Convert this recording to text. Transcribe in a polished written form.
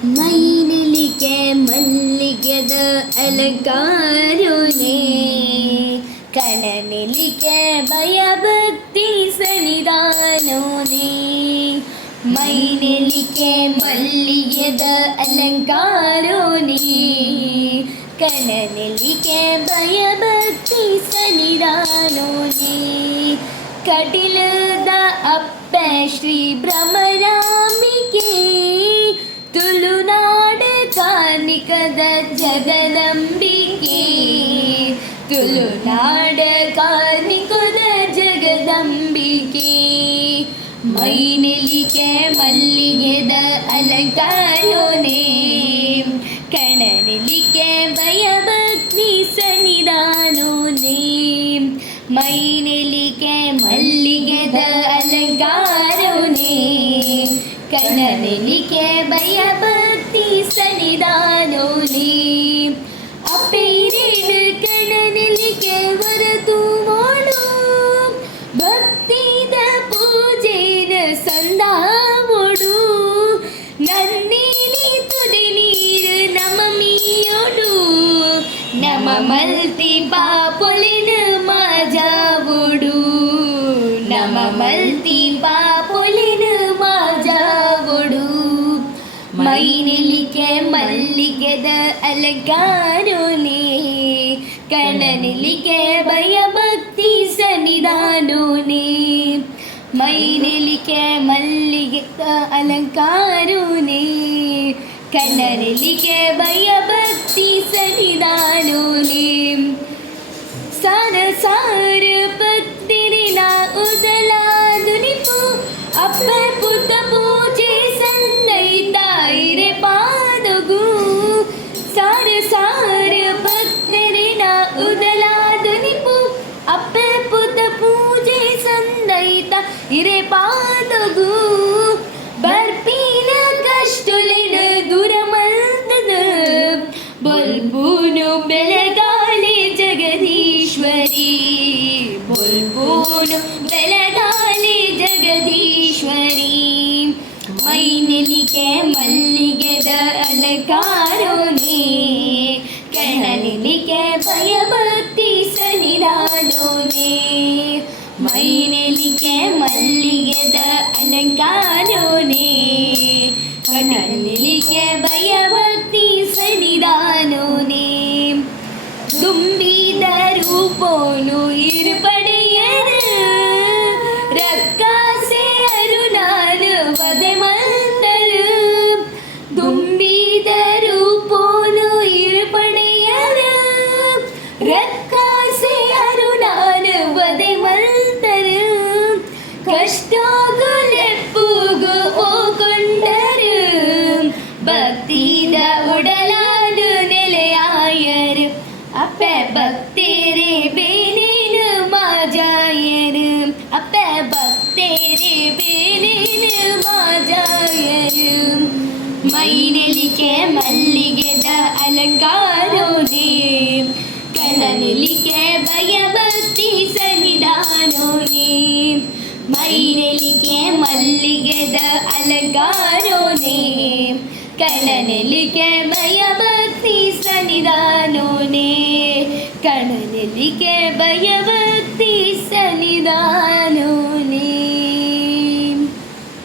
ಮೈನೆಲಿಗೆ ಮಲ್ಲಿಗೆದ ಅಲಂಕಾರನೇ, ಕಣನೆಲಿಗೆ ಭಯಭಕ್ತಿ ಸನ್ನಿಧಾನೋನೇ. ಮೈನೆಲಿಗೆ ಮಲ್ಲಿಗೆದ ಅಲಂಕಾರನೇ, ಕಣನೆಲಿಗೆ ಭಯಭಕ್ತಿ ಸನ್ನಿಧಾನೋನೇ. ಕಟಿಲದ ಅಪ್ಪೆ ಶ್ರೀ ಭ್ರಮರಾಂಬಿಕೆ, ತುಳುನಾಡ ಕಾರ್ಣಿಕದ ಜಗದಂಬಿಕೆ, ತುಳುನಾಡ ಕಾರ್ಣಿಕದ ಜಗದಂಬಿಕೆ. ಮೈನೆಲಿಗೆ ಮಲ್ಲಿಗೆದ ಅಲಂಕಾರನೇ, ಕಣನೆಲಿಗೆ ಭಯಭಕ್ತಿ ಸನ್ನಿಧಾನೋನೇ. ಮೈನೆಲಿಗೆ ಮಲ್ಲಿಗೆದ ಅಲಂಕಾರನೇ, ಕಣನೆಲಿಗೆ ಭಯಭಕ್ತಿ ಸನ್ನಿಧಾನೋನೇ. ಅಪ್ಪೇರೇನು ಕಣನೆಲಿಗೆ ಹೊರತು ಮಾಡು, ಭಕ್ತಿದ ಪೂಜೆನ ಸಂಧಾವೊಡು. ನನ್ನೇಲಿ ತುದಿ ನೀರು ನಮ ಮೀಯೊಡು, ನಮ ಮಲ್ತಿ ಪಾಪೊಲಿನ ಮಾಜಾವೊಡು, ನಮ ಮಲ್ತಿ ಪಾಪೊಲಿನ ಮಾಜಾವೊಡು. ಮೈನೆಲಿಗೆ ಮಲ್ಲಿಗೆದ ಅಲಂಕಾರನೇ, ಕಣನೆಲಿಗೆ ಭಯಭಕ್ತಿ ಸನ್ನಿಧಾನೋನೇ. ಮೈನೆಲಿಗೆ ಮಲ್ಲಿಗೆದ ಅಲಂಕಾರನೇ, ಕಣನೆಲಿಗೆ ಭಯಭಕ್ತಿ ಸನ್ನಿಧಾನೋನೇ. ಸಾರ ಸಾರ ಭಕ್ತಿರಿನ ಉದಲಾದುನಿಪು, ಅಪ್ಪ ಪುತ್ತ ಪೂಜೆ ಸಂದೈತಾಯಿರೆ ಪಾದಗು. ಸಾರ ಸಾರ ಭಕ್ತರಿನ ಉದಲಾದುನಿಪು, ಅಪ್ಪ ಪುತ್ತ ಪೂಜೆ ಸಂದೈತ ಇರೆ ಪಾದಗು. ಬರ್ಪಿನ ಕಷ್ಟುಲಿನ ದುರಮಂದದ, ಬಲ್ಬೂನು ಬೆಳಗಾಲಿ ಜಗದೀಶ್ವರಿ, ಬಲ್ಬೂನು ಬೆಳಗಾಲಿ ಜಗದೀಶ್ವರಿ. ಮೈನೆಲಿಗೆ ಮಲ್ಲಿಗೆದ ಅಲಂಕಾರನೇ, ಕಣನೆಲಿಗೆ ಭಯಭಕ್ತಿ ಸನ್ನಿಧಾನೋನೇ. ಮೈನೆಲಿಗೆ ಮಲ್ಲಿಗೆದ ಅಲಂಕಾರನೇ, ಕಣನೆಲಿಗೆ ಭಯಭಕ್ತಿ ಸನ್ನಿಧಾನೋನೇ. ತುಂಬಿದ ರೂಪೋನು ಇರುಪಡೆಯರು, ರಕ್ಕಾಸೆ ಅರುಣಾನು ವದೆ ಮಂದರು. ತುಂಬಿದ ರೂಪೋನು ಇರುಪಡೆಯರು, ರಕ್ಕಾಸೆ ಅರುಣಾನು ವದೆ ಮಂದರು. ಕಷ್ಟಗುಲೆಪ್ಪುಗು ಓಕೊಂಡರು, ಭಕ್ತಿದ ಉಡಲಾಡು ನೆಲೆಯಾಯರು. ಅಪ್ಪ ಭಕ್ತೇರೆ ಬೇನೇನು ಮಾಜಾಯರು, ಅಪ್ಪ ಭಕ್ತೇರೆ ಬೇನೇನು ಮಾಜಾಯರು. ಮೈನೆಲಿಗೆ ಮಲ್ಲಿಗೆದ ಅಲಂಕಾರನೇ, ಕಣನೆಲಿಗೆ ಭಯಭಕ್ತಿ ಸನ್ನಿಧಾನೋನೇ. ಮೈನೆಲಿಗೆ ಮಲ್ಲಿಗೆದ ಅಲಂಕಾರನೇ, ಕಣನೆಲಿಗೆ ಭಯಭಕ್ತಿ ಸನ್ನಿಧಾನೋನೇ. ಕಣನೆಲಿಗೆ ಭಯಭಕ್ತಿ ಸನ್ನಿಧಾನೋನೇ.